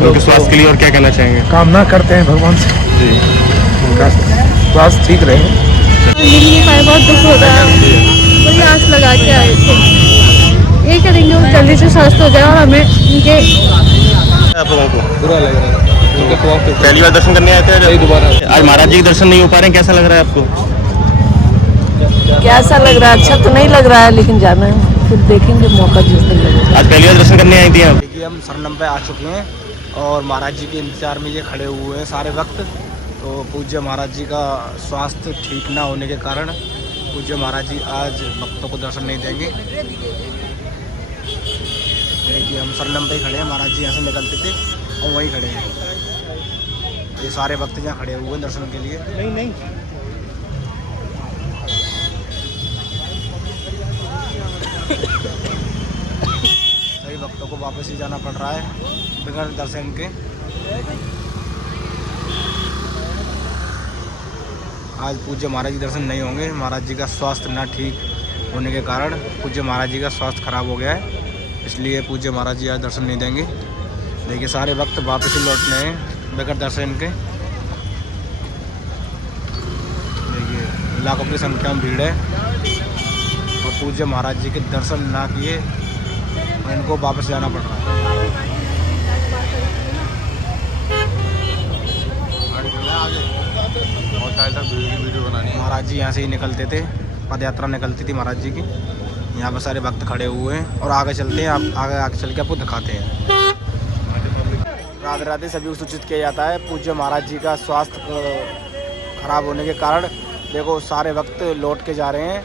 उनके स्वास्थ्य के लिए और क्या कहना चाहेंगे? कामना करते हैं भगवान से जी, उनका स्वास्थ्य ठीक रहे। मिल नहीं पाए, बहुत दुख होता है। बड़ी आस लगा के आए थे, ये करेंगे वो जल्दी से स्वस्थ हो जाए और हमें इनके। आप लोगों को बुरा लग रहा है। उनके स्वास्थ्य पहली बार दर्शन करने आए थे? नहीं, दोबारा। आज महाराज जी के दर्शन नहीं हो पा रहे हैं, कैसा लग रहा है आपको? कैसा लग रहा है? अच्छा तो नहीं लग रहा है, लेकिन जाना है, फिर देखेंगे मौका जिस दिन लगेगा। आज पहली बार दर्शन करने आई थी आप? देखिए हम सरनम पे आ चुके हैं और महाराज जी के इंतजार में ये खड़े हुए हैं सारे वक्त। तो पूज्य महाराज जी का स्वास्थ्य ठीक ना होने के कारण पूज्य महाराज जी आज भक्तों को दर्शन नहीं देंगे। देखिए हम सरनम पे ही खड़े हैं, महाराज जी यहाँ से निकलते थे और वहीं खड़े हैं। ये सारे भक्त यहाँ खड़े हुए हैं दर्शन के लिए। नहीं सभी भक्तों को वापस ही जाना पड़ रहा है बिना दर्शन के। आज पूज्य महाराज जी दर्शन नहीं होंगे। महाराज जी का स्वास्थ्य ना ठीक होने के कारण पूज्य महाराज जी का स्वास्थ्य खराब हो गया है, इसलिए पूज्य महाराज जी आज दर्शन नहीं देंगे। देखिए सारे वक्त वापस ही लौटने हैं बगैर दर्शन के। देखिए लाखों की संख्या में भीड़ है और पूज्य महाराज जी के दर्शन ना किए और इनको वापस जाना पड़ रहा है। वीडियो बनानी। महाराज जी यहाँ से ही निकलते थे, पद यात्रा निकलती थी महाराज जी की। यहाँ पर सारे भक्त खड़े हुए हैं और आगे चलते हैं, आप आगे चल के आपको दिखाते हैं। राधे राधे सभी को सूचित किया जाता है पूज्य महाराज जी का स्वास्थ्य खराब होने के कारण देखो सारे भक्त लौट के जा रहे हैं।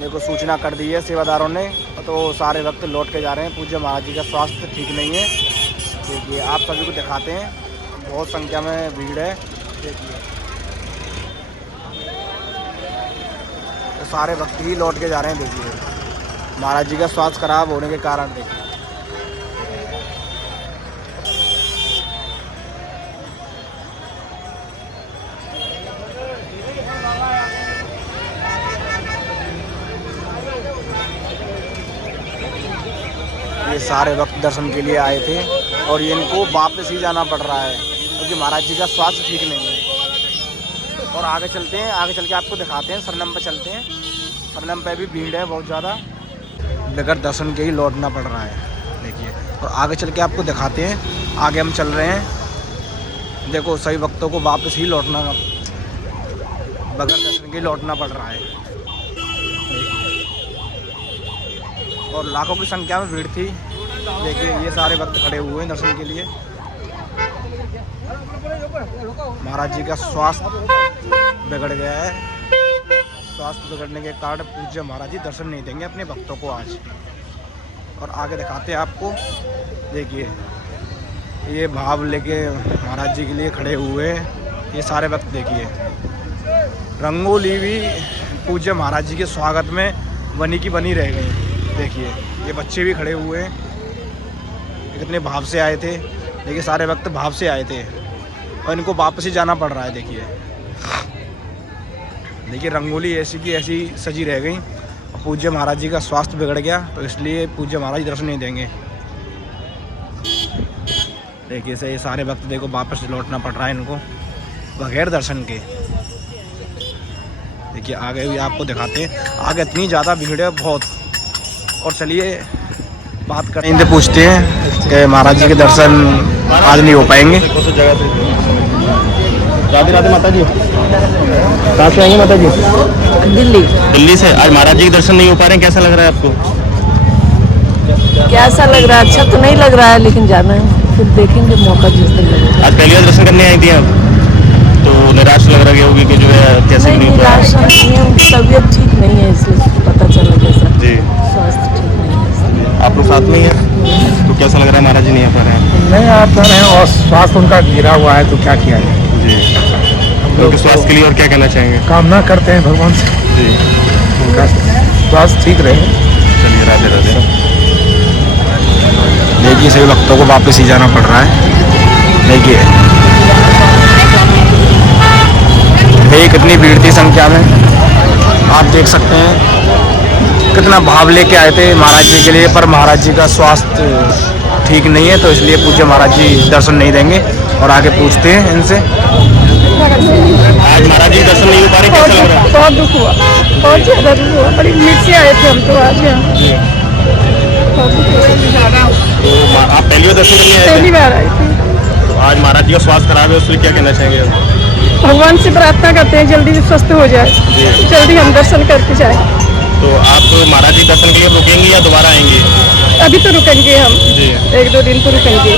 देखो सूचना कर दी है सेवादारों ने, तो सारे भक्त लौट के जा रहे हैं। पूज्य महाराज जी का स्वास्थ्य ठीक नहीं है। देखिए आप सभी को दिखाते हैं, बहुत संख्या में भीड़ है। देखिए तो सारे भक्त ही लौट के जा रहे हैं। देखिए महाराज जी का स्वास्थ्य खराब होने के कारण देखिए ये सारे वक्त दर्शन के लिए आए थे और ये इनको वापस ही जाना पड़ रहा है क्योंकि महाराज जी का स्वास्थ्य ठीक नहीं है। और आगे चलते हैं, आगे चल के आपको दिखाते हैं। सरनम पे चलते हैं, सरनम पे भी भीड़ है बहुत ज़्यादा, बगैर दर्शन के ही लौटना पड़ रहा है। देखिए और आगे चल के आपको दिखाते हैं। आगे हम चल रहे हैं, देखो सभी भक्तों को वापस ही लौटना, बगैर दर्शन के ही लौटना पड़ रहा है। और लाखों की संख्या में भीड़ थी। देखिए ये सारे भक्त खड़े हुए हैं दर्शन के लिए। महाराज जी का स्वास्थ्य बिगड़ गया है। स्वास्थ्य बिगड़ने के कारण पूज्य महाराज जी दर्शन नहीं देंगे अपने भक्तों को आज। और आगे दिखाते हैं आपको। देखिए ये भाव लेके महाराज जी के लिए खड़े हुए हैं ये सारे भक्त। देखिए रंगोली भी पूज्य महाराज जी के स्वागत में बनी की बनी रह गई। देखिए ये बच्चे भी खड़े हुए हैं, कितने भाव से आए थे। देखिए सारे वक्त भाव से आए थे और इनको वापस ही जाना पड़ रहा है। देखिए रंगोली ऐसी की ऐसी सजी रह गई और पूज्य महाराज जी का स्वास्थ्य बिगड़ गया, तो इसलिए पूज्य महाराज दर्शन नहीं देंगे। देखिए से ये सारे वक्त देखो वापस लौटना पड़ रहा है इनको बगैर दर्शन के। देखिए आगे भी आपको दिखाते हैं, आगे इतनी ज़्यादा भीड़ है बहुत। और चलिए बात करें, इनसे पूछते हैं कि महाराज जी के दर्शन आज नहीं हो पाएंगे। राधे राधे माता जी, कहाँ से आएंगे माता जी? दिल्ली से। आज महाराज जी के दर्शन नहीं हो पा रहे हैं, कैसा लग रहा है आपको? कैसा लग रहा है? अच्छा तो नहीं लग रहा है, लेकिन जाना है, फिर देखेंगे मौका जिस दिन लगेगा। आज पहली बार दर्शन करने आई थी आप, तो निराश लग रही होगी कि जो है कैसे नहीं हो पा रहा? निराशा नहीं है, उनकी तबीयत ठीक नहीं है, इसलिए पता चला जैसा जी स्वास्थ्य ठीक नहीं है। आप लोग साथ में ही है, तो कैसा लग रहा है महाराज जी नहीं आ पा रहे हैं? नहीं आ पा रहे हैं और स्वास्थ्य उनका गिरा हुआ है, तो क्या किया जाए। जी, उनके स्वास्थ्य के लिए और क्या कहना चाहेंगे? कामना करते हैं भगवान से जी, उनका स्वास्थ्य ठीक रहे। चलिए राधे राधे। देखिए सभी भक्तों को वापस ही जाना पड़ रहा है। देखिए कितनी भीड़ थी संख्या में, आप देख सकते हैं कितना भाव लेके आए थे महाराज जी के लिए, पर महाराज जी का स्वास्थ्य ठीक नहीं है, तो इसलिए पूज्य महाराज जी दर्शन नहीं देंगे। और आगे पूछते हैं इनसे। आज महाराज जी दर्शन नहीं हो पा रहे, कैसा लग रहा है? बहुत दुख हुआ, बहुत ज़्यादा दुख हुआ। बड़ी उम्मीद से आए थे हम तो आज यहाँ। तो आप पहली बार दर्शन करने आए थे? पहली बार आए थे। तो आज महाराज जी का स्वास्थ्य खराब है, उसके लिए क्या कहना चाहेंगे? भगवान से प्रार्थना करते हैं जल्दी स्वस्थ हो जाए, जल्दी हम दर्शन करके जाए। तो आप महाराज जी दर्शन के लिए रुकेंगे या दोबारा आएंगे? अभी तो रुकेंगे हम, जी 1-2 दिन तो रुकेंगे।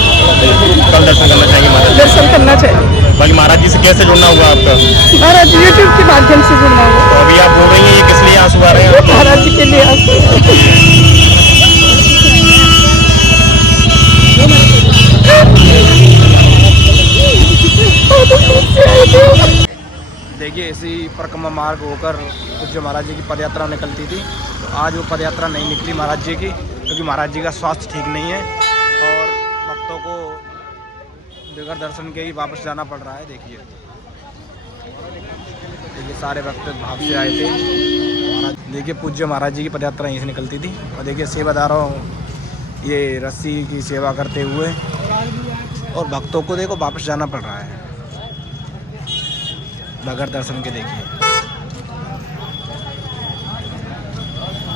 कल दर्शन करना चाहेंगे महाराज? दर्शन करना चाहिए। बाकी महाराज जी से कैसे जुड़ना होगा आपका? महाराज यूट्यूब के माध्यम से जुड़ना होगा। तो अभी आप बोल रही हैं ये किस लिए आंसू आ रहे हैं? महाराज जी के लिए देखिए, इसी परिक्रमा मार्ग होकर पूज्य महाराज जी की पदयात्रा निकलती थी। तो आज वो पदयात्रा नहीं निकली महाराज जी की, क्योंकि महाराज जी का स्वास्थ्य ठीक नहीं है और भक्तों को बगैर दर्शन के ही वापस जाना पड़ रहा है। देखिए सारे भक्त भाव से आए थे। देखिए पूज्य महाराज जी की पदयात्रा यहीं से निकलती थी। और देखिए सेवादारों ये रस्सी की सेवा करते हुए और भक्तों को देखो वापस जाना पड़ रहा है बगैर दर्शन के। देखिए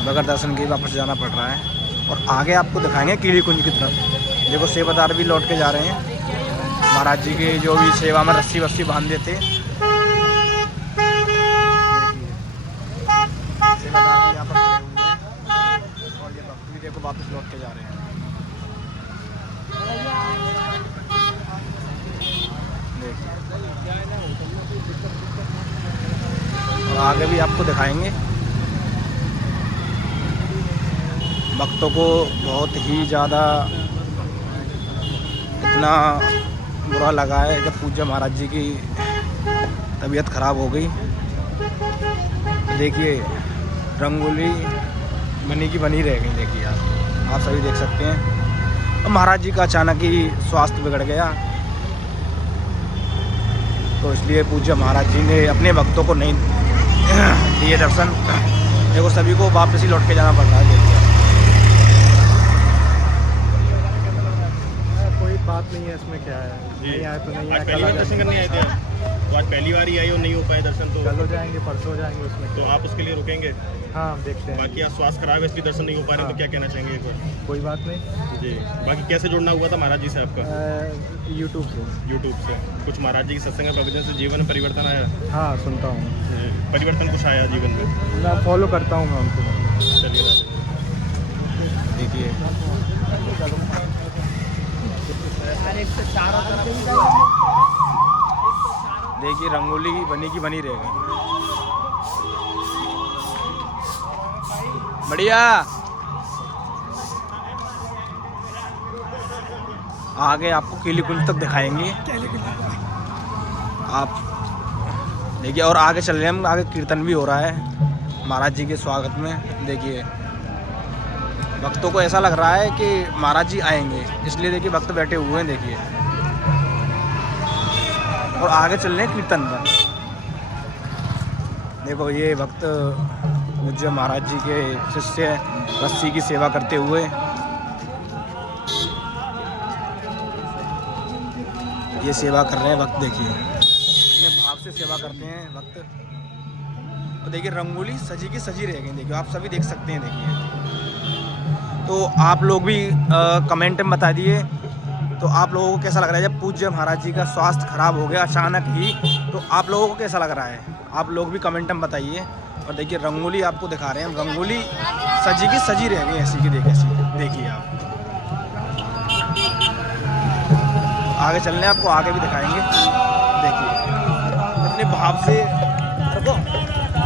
बगैर दर्शन के वापस जाना पड़ रहा है। और आगे आपको दिखाएंगे कीड़ी कुंज की तरफ। देखो सेवादार भी लौट के जा रहे हैं। महाराज जी के जो भी सेवा में रस्सी वस्सी बांधे थे, सेवादार भी यहाँ पर खड़े हुए हैं और ये भक्त भी देखो वापस लौट के जा रहे हैं। और आगे भी आपको दिखाएंगे। भक्तों को बहुत ही ज़्यादा इतना बुरा लगा है जब पूज्य महाराज जी की तबीयत ख़राब हो गई। देखिए रंगोली बनी की बनी रह गई। देखिए आप सभी देख सकते हैं। और महाराज जी का अचानक ही स्वास्थ्य बिगड़ गया, तो इसलिए पूज्य महाराज जी ने अपने भक्तों को नहीं दिए दर्शन। देखो सभी को वापस ही लौट के जाना पड़ रहा है। देखिए कोई बात नहीं है इसमें, क्या है, नहीं आए तो नहीं आए। पहली बार दर्शन करने आए थे तो आज पहली बार ही आई और नहीं हो पाए दर्शन, तो कल हो जाएंगे, परसों हो जाएंगे उसमें। तो आप उसके लिए रुकेंगे? हाँ देखते हैं। बाकी आज स्वास्थ्य खराब है इसलिए दर्शन नहीं हो पा रहे, तो क्या कहना चाहेंगे? कोई बात नहीं जी। बाकी कैसे जुड़ना हुआ था महाराज जी से आपका? यूट्यूब से। कुछ महाराज जी की सत्संग प्रवचन से जीवन में परिवर्तन आया? हाँ सुनता हूँ। परिवर्तन कुछ आया जीवन में? मैं फॉलो करता हूँ मैं उनको। चलिए देखिए देखिए रंगोली बनी की बनी रह गई। बढ़िया। आगे आपको कीली कुंज तक दिखाएंगे आप देखिए। और आगे चल रहे हैं हम, आगे कीर्तन भी हो रहा है महाराज जी के स्वागत में। देखिए भक्तों को ऐसा लग रहा है कि महाराज जी आएंगे, इसलिए देखिए भक्त बैठे हुए हैं। देखिए और आगे चल रहे हैं कीर्तन पर। देखो ये भक्त पूज्य महाराज जी के शिष्य रस्सी की सेवा करते हुए ये सेवा कर रहे हैं भक्त। देखिए अपने भाव से सेवा करते हैं भक्त। और देखिए रंगोली सजी की सजी रह गई। देखिए आप सभी देख सकते हैं। देखिए तो आप लोग भी कमेंट में बता दिए तो आप लोगों को कैसा लग रहा है जब पूज्य महाराज जी का स्वास्थ्य खराब हो गया अचानक ही, तो आप लोगों को कैसा लग रहा है? आप लोग भी कमेंट में बताइए। और देखिए रंगोली आपको दिखा रहे हैं, रंगोली सजी की सजी रह गई ऐसी की देखिए ऐसी। देखिए आप आगे चल रहे हैं, आपको आगे भी दिखाएंगे। देखिए इतने भाव से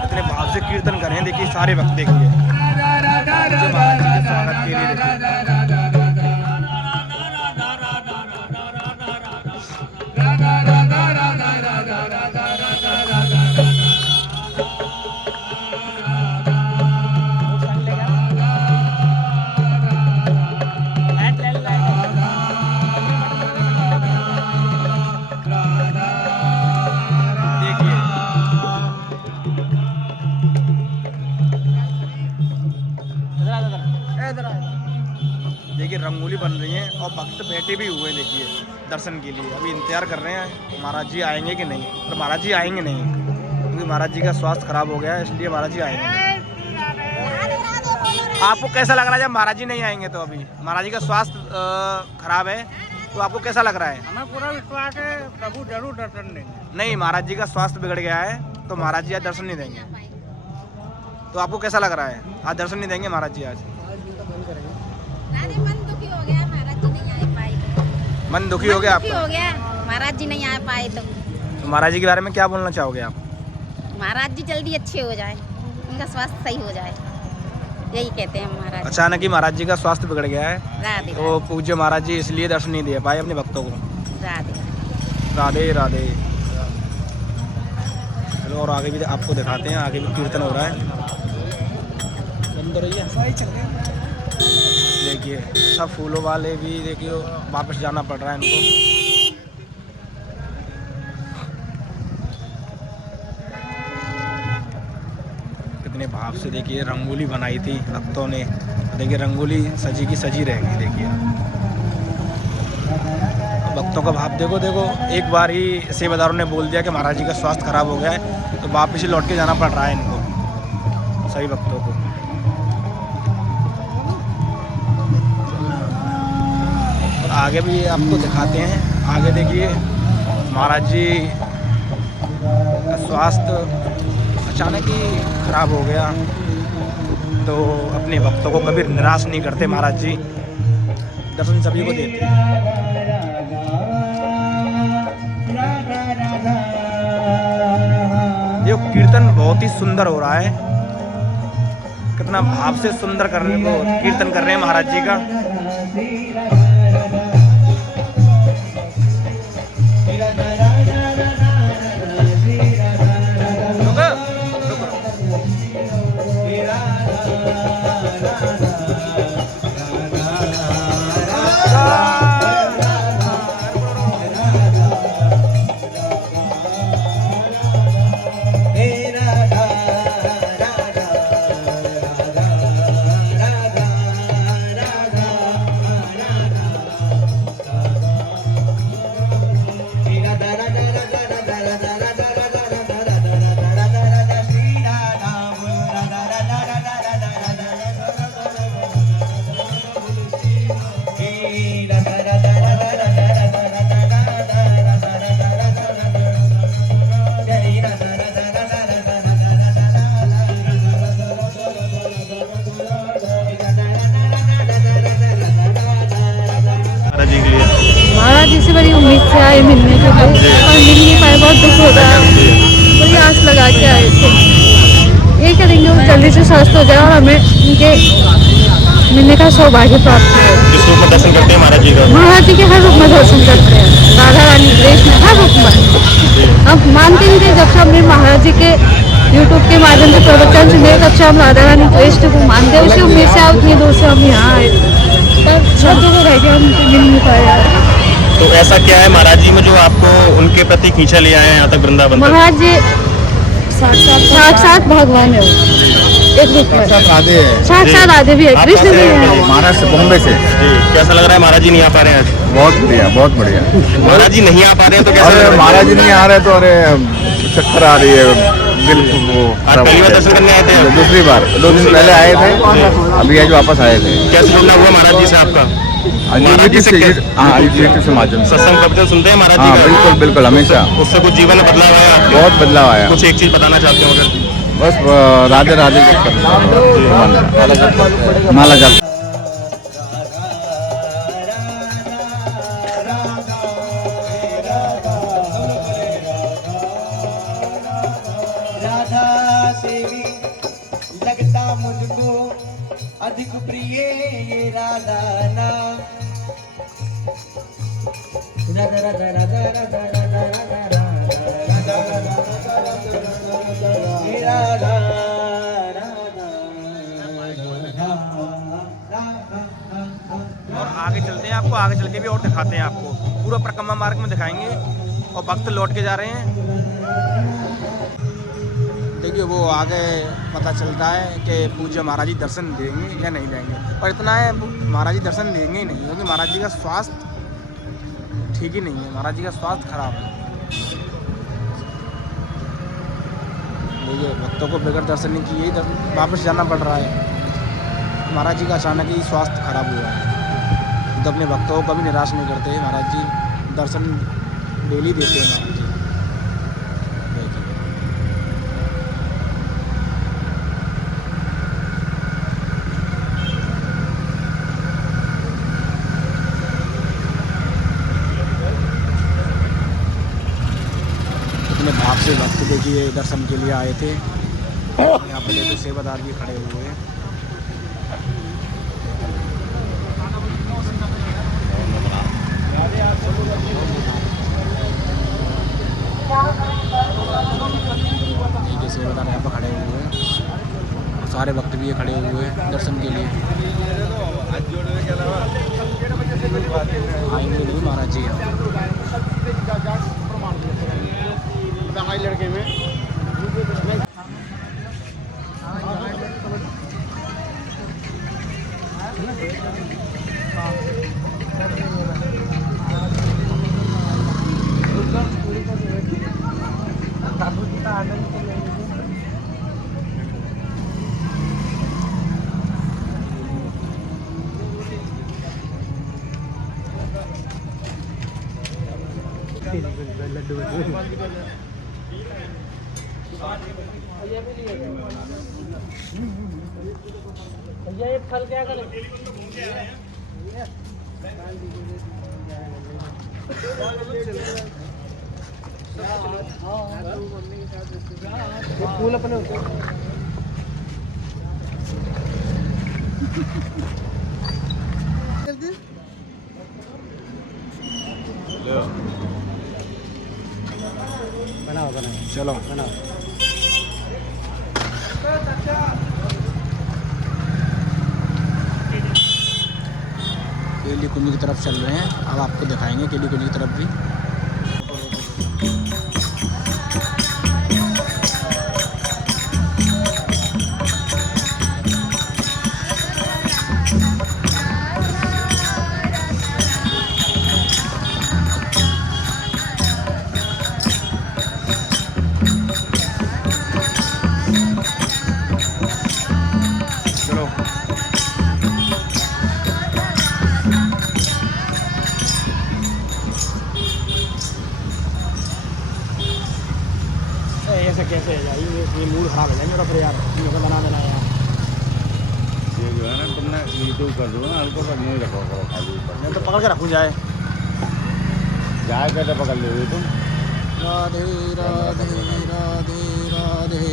इतने भाव से कीर्तन कर रहे हैं। देखिए सारे भक्त देखिए महाराज जी के स्वागत के लिए। देखिए और भक्त बैठे भी हुए देखिए दर्शन के लिए। अभी इंतजार कर रहे हैं महाराज जी आएंगे कि नहीं, पर महाराज जी आएंगे नहीं क्योंकि महाराज जी का स्वास्थ्य खराब हो गया है, इसलिए महाराज जी आएंगे नहीं। आपको कैसा लग रहा है जब महाराज जी नहीं आएंगे? तो अभी महाराज जी का स्वास्थ्य खराब है, तो आपको कैसा लग रहा है? हमें पूरा विश्वास है प्रभु जरूर दर्शन देंगे। नहीं, महाराज जी का स्वास्थ्य बिगड़ गया है तो महाराज जी आज दर्शन नहीं देंगे। तो आपको कैसा लग रहा है? आज दर्शन नहीं देंगे महाराज जी आज? मन दुखी हो गया, महाराज जी नहीं आ पाए। मन दुखी हो गया आपका? हो गया, महाराज जी नहीं आ पाए तो महाराज जी के बारे में क्या बोलना चाहोगे आप? महाराज जी जल्दी अच्छे हो जाए, उनका स्वास्थ्य सही हो जाए, यही कहते हैं महाराज। अचानक ही महाराज जी का स्वास्थ्य बिगड़ गया है, राधे तो पूज्य महाराज जी इसलिए दर्शन नहीं दे पाए अपने भक्तों को। राधे राधे राधे। चलो और आगे भी आपको दिखाते हैं, आगे भी कीर्तन हो रहा है। अंदर देखिए सब फूलों वाले भी देखिए वापस जाना पड़ रहा है इनको। कितने भाव से देखिए रंगोली बनाई थी भक्तों ने, देखिए रंगोली सजी की सजी रहेगी। देखिए भक्तों का भाव देखो देखो। एक बार ही सेवादारों ने बोल दिया कि महाराज जी का स्वास्थ्य खराब हो गया है, तो वापस ही लौट के जाना पड़ रहा है इनको, सभी भक्तों को। और आगे भी आपको दिखाते हैं, आगे देखिए महाराज जी का स्वास्थ्य अचानक ही खराब हो गया, तो अपने भक्तों को कभी निराश नहीं करते महाराज जी, दर्शन सभी को देते हैं। ये कीर्तन बहुत ही सुंदर हो रहा है, कितना भाव से सुंदर कीर्तन कर रहे हैं महाराज जी का। महाराज जी से बड़ी उम्मीद से आए मिलने के लिए, और मिल नहीं पाए, बहुत दुख होता है। बड़ी आस लगा के आए थे, ये करेंगे वो जल्दी से स्वस्थ हो जाए और हमें उनके मिलने का सौभाग्य प्राप्त हो। किस रूप में दर्शन करते हैं महाराज जी का? महाराज जी के हर रूप में दर्शन करते हैं, राधा रानी कृष्ण हर रूप में। अब मानते ही थे, जब से हमने महाराज जी के यूट्यूब के माध्यम से प्रवचन सुने, तब से हम राधा रानी कृष्ण को मानते हैं। उसी उम्मीद से उतनी दूर से हम यहाँ आए, पर सब जगह रह गए, हम मिल नहीं पाए। तो ऐसा क्या है महाराज जी में जो आपको उनके प्रति खींचा ले आए हैं यहाँ तक वृंदावन? महाराज जी साक्षात भगवान है, एक रूप में साक्षात राधे भी है, कृष्ण भी है। महाराष्ट्र बॉम्बे से। जी, कैसा लग रहा है महाराज जी नहीं आ पा रहे हैं आज? बहुत बढ़िया, बहुत बढ़िया। महाराज जी नहीं आ पा रहे हैं तो कैसा लग रहा अरे है? महाराज जी नहीं आ रहे तो अरे चक्कर आ रही है, दिल वो आज पहली बार दर्शन करने आए थे? दूसरी बार, 2 दिन पहले आए थे, अभी आज वापस आए थे। कैसे जुड़ना हुआ महाराज जी से आपका? यूट्यूब से माध्यम से सत्संग प्रवचन सुनते हैं महाराज हाँ, जी का? बिल्कुल बिल्कुल, हमेशा। उससे कुछ जीवन में बदलाव आया आपके? बहुत बदलाव आया। कुछ एक चीज बताना चाहते हो अगर? बस राधे राधे माला जाप। राधा से भी लगता मुझको अधिक प्रिय ये राधा नाम। राधा राधा राधा राधा राधा राधा राधा और आगे चलते हैं, आपको आगे चल के भी और दिखाते हैं, आपको पूरा परिक्रमा मार्ग में दिखाएंगे और भक्त लौट के जा रहे हैं। देखिए वो आगे पता चलता है कि पूज्य महाराज जी दर्शन देंगे या नहीं देंगे, और इतना है महाराज जी दर्शन देंगे ही नहीं, क्योंकि महाराज जी का स्वास्थ्य ठीक ही नहीं है, महाराज जी का स्वास्थ्य खराब है। देखिए भक्तों को बगैर दर्शन नहीं किए वापस जाना पड़ रहा है। महाराज जी का अचानक ही स्वास्थ्य खराब हुआ है, तो अपने भक्तों को कभी निराश नहीं करते महाराज जी, दर्शन डेली देते हैं महाराज जी। इतने भाग से भक्त देखिए दर्शन के लिए आए थे। यहाँ पर देखो सेवादार भी खड़े हुए हैं। सेवादार यहाँ पर खड़े हुए हैं, सारे भक्त भी खड़े हुए हैं दर्शन के लिए। आएंगे नहीं महाराज जी लड़के में। भैया एक फल क्या करें? फूल अपने होते बनाओ चलो केली कुंज की तरफ चल रहे हैं, अब आपको दिखाएंगे केली कुंज की तरफ भी। ऐसे कैसे है यार, ये मूड खराब हो जाएगा मेरा फिर यार, मुझे बना देना यार। ये जो है ना तुमने यूट्यूब कर दो ना, हल्का पर नहीं रखो करो खाली ऊपर। मैं तो पकड़ के रखूँ जाए कैसे पकड़ ले रही तुम? राधे राधे राधे राधे।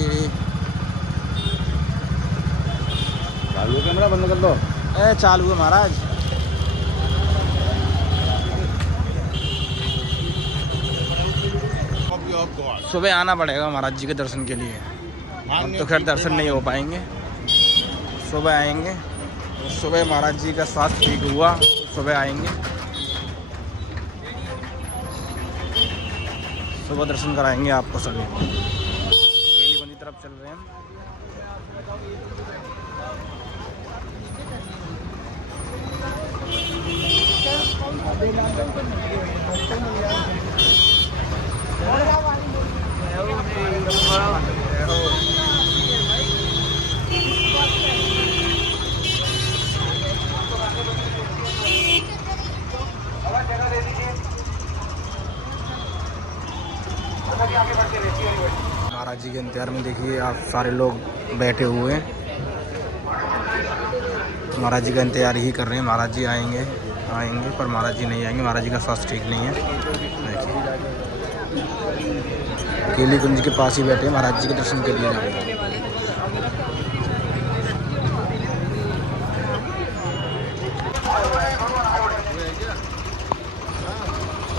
चालू कैमरा बंद कर दो। ए चालू है महाराज। सुबह आना पड़ेगा महाराज जी के दर्शन के लिए, हम तो खैर दर्शन नहीं हो पाएंगे, सुबह आएंगे। सुबह महाराज जी का स्वास्थ्य ठीक हुआ तो सुबह आएंगे, सुबह दर्शन कराएंगे आपको सभी। केलीगंज की तरफ चल रहे हैं हम। महाराज जी के इंतजार में देखिए आप सारे लोग बैठे हुए हैं, महाराज जी का इंतजार ही कर रहे हैं। महाराज जी आएंगे पर महाराज जी नहीं आएंगे, महाराज जी का स्वास्थ्य ठीक नहीं है। देखिए केली कुंज के पास ही बैठे हैं, महाराज जी के दर्शन के लिए।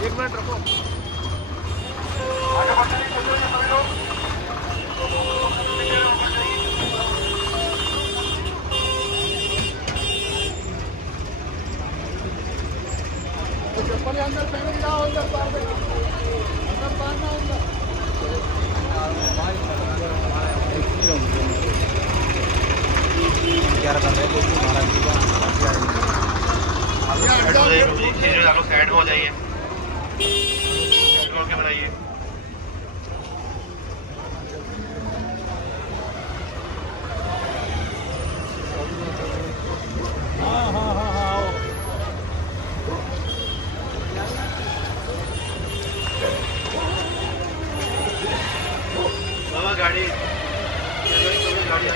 एक मिनट रुको। अंदर फैमिली जाओ, अंदर पार में अंदर पार ना अंदर इंतजार कर रहे थे कि महाराज जी का साइड हो जाइए, साइड होके बनाइए। बाबा गाड़ी गाड़ी आ गया।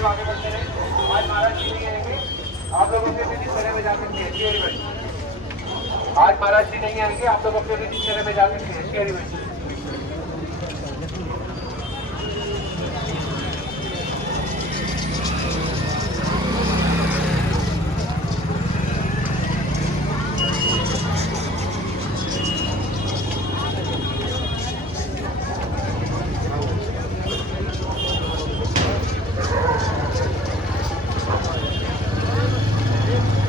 आगे बढ़ते रहे। आज महाराज जी नहीं आएंगे, आप लोग अपने दिनचर्या में जा सकते हैं। आज महाराज जी नहीं आएंगे, आप लोग अपने दिनचर्या में जा सकते हैं।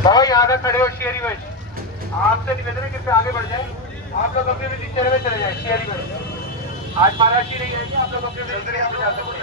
बाबा यहाँ तक खड़े हो शेरी वंश, आपसे निवेदन है कृपया आगे बढ़ जाए। आप लोग अपने दिनचर्या में चले जाए। शेरी वंश, आज महाराज जी नहीं आएंगे, आप लोग अपने दिनचर्या में जा सकते हैं।